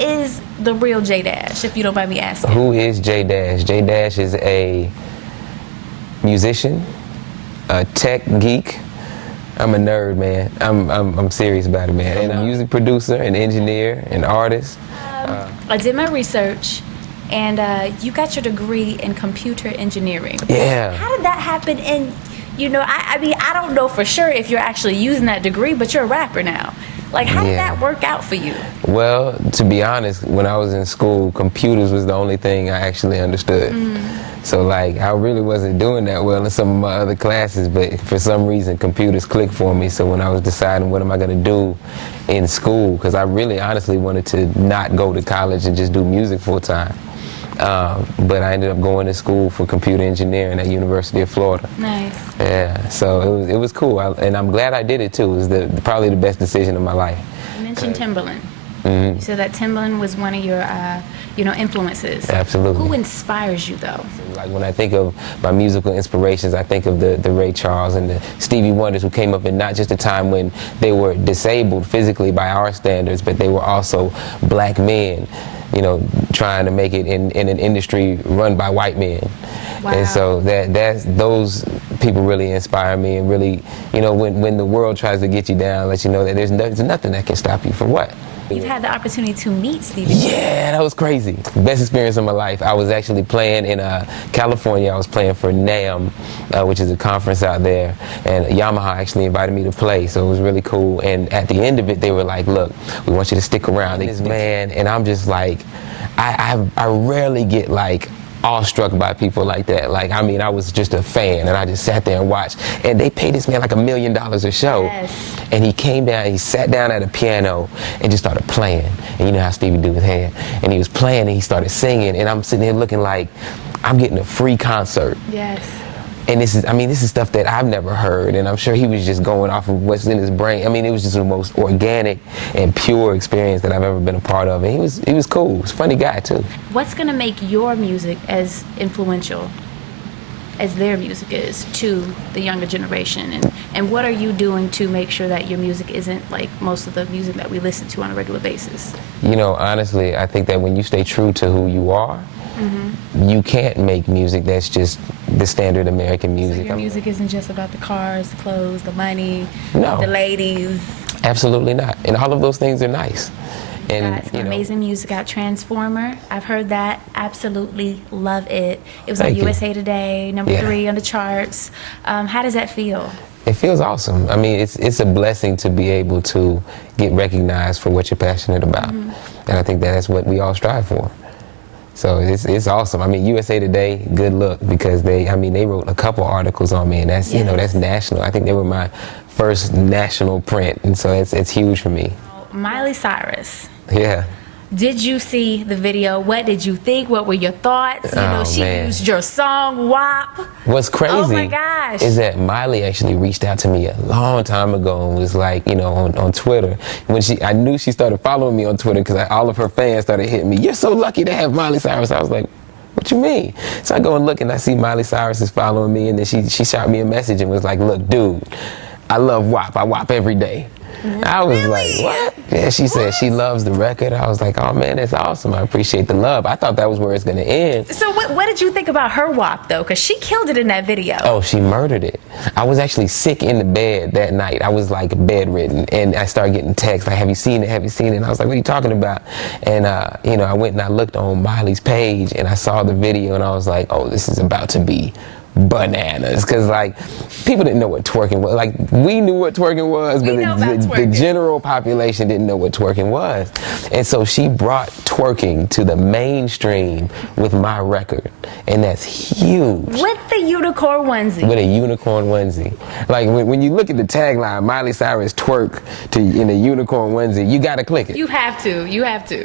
is the real J.DASH, if you don't mind me asking? Who is J.DASH? J.DASH is a musician, a tech geek. I'm a nerd, man. I'm serious about it, man. And I'm a music producer, an engineer, an artist. I did my research, and you got your degree in computer engineering. Yeah. How did that happen? And you know, I mean, I don't know for sure if you're actually using that degree, but you're a rapper now. Like, how did that work out for you? Well, to be honest, when I was in school, computers was the only thing I actually understood. So, like, I really wasn't doing that well in some of my other classes, but for some reason, computers clicked for me. So when I was deciding what am I going to do in school, because I really honestly wanted to not go to college and just do music full time. But I ended up going to school for computer engineering at University of Florida. Nice. Yeah, so it was cool, and I'm glad I did it too. It was probably the best decision of my life. You mentioned Timbaland. You said that Timbaland was one of your, influences. Absolutely. Who inspires you, though? Like, when I think of my musical inspirations, I think of the Ray Charles and the Stevie Wonders, who came up in not just a time when they were disabled physically by our standards, but they were also black men, you know, trying to make it in an industry run by white men. Wow. And so those people really inspire me, and really, you know, when the world tries to get you down, let you know that there's nothing that can stop you from what? You've had the opportunity to meet Stevie. Yeah, that was crazy. Best experience of my life. I was actually playing in California. I was playing for NAMM, which is a conference out there, and Yamaha actually invited me to play, so it was really cool. And at the end of it, they were like, look, we want you to stick around. This man, and I'm just like, I rarely get like awestruck by people like that. Like, I mean, I was just a fan, and I just sat there and watched. And they paid this man like $1 million a show. Yes. And he came down, he sat down at a piano and just started playing. And you know how Stevie do his hand. And he was playing, and he started singing, and I'm sitting here looking like I'm getting a free concert. Yes. And this is stuff that I've never heard, and I'm sure he was just going off of what's in his brain. I mean, it was just the most organic and pure experience that I've ever been a part of, and he was cool. He was a funny guy too. What's gonna make your music as influential as their music is to the younger generation, and what are you doing to make sure that your music isn't like most of the music that we listen to on a regular basis? You know, honestly, I think that when you stay true to who you are, you can't make music that's just the standard American music. So your music isn't just about the cars, the clothes, the money, no, the ladies? Absolutely not. And all of those things are nice. And got some amazing music out. Transformer, I've heard that. Absolutely love it. It was on USA Today, number 3 on the charts. How does that feel? It feels awesome. I mean, it's a blessing to be able to get recognized for what you're passionate about. And I think that's what we all strive for. So it's awesome. I mean, USA Today, good look, because they wrote a couple articles on me, and that's, you know, that's national. I think they were my first national print, and so it's huge for me. Miley Cyrus. Yeah. Did you see the video? What did you think? What were your thoughts? You know, she used your song, WOP. What's crazy, oh my gosh, is that Miley actually reached out to me a long time ago and was like, you know, on Twitter. When I knew she started following me on Twitter, because all of her fans started hitting me, "You're so lucky to have Miley Cyrus." I was like, what you mean? So I go and look, and I see Miley Cyrus is following me, and then she shot me a message and was like, look, dude, I love WOP. I WOP every day. I was like, what? Yeah, she said she loves the record. I was like, oh man, that's awesome. I appreciate the love. I thought that was where it's gonna end. So what did you think about her WOP though? Because she killed it in that video. Oh, she murdered it. I was actually sick in the bed that night. I was like bedridden, and I started getting texts like, have you seen it? Have you seen it? And I was like, what are you talking about? And you know, I went and I looked on Miley's page, and I saw the video, and I was like, oh, this is about to be bananas, because like people didn't know what twerking was. Like, we knew what twerking was, but the general population didn't know what twerking was. And so she brought twerking to the mainstream with my record, and that's huge. With the unicorn onesie. With a unicorn onesie. Like, when you look at the tagline, Miley Cyrus twerk in a unicorn onesie, you gotta click it. You have to.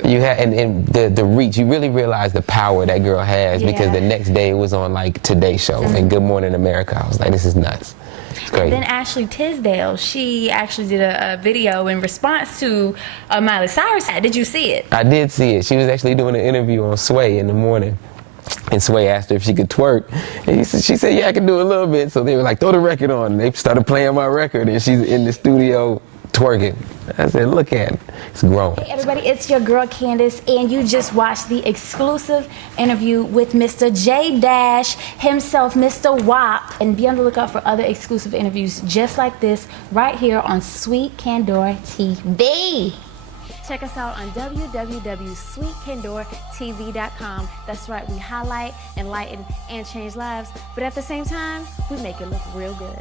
And the reach, you really realize the power that girl has, because the next day it was on like Today Show and Good Morning America. I was like, this is nuts. It's crazy. And then Ashley Tisdale, she actually did a video in response to Miley Cyrus. Did you see it? I did see it. She was actually doing an interview on Sway in the morning. And Sway asked her if she could twerk. And she said, yeah, I can do a little bit. So they were like, throw the record on. And they started playing my record, and she's in the studio twerking. I said, look at it. It's growing. Hey everybody, it's your girl Candace, and you just watched the exclusive interview with Mr. J.DASH himself, Mr. WOP. And be on the lookout for other exclusive interviews just like this right here on Sweet Candor TV. Check us out on www.sweetcandortv.com. That's right, we highlight, enlighten, and change lives, but at the same time, we make it look real good.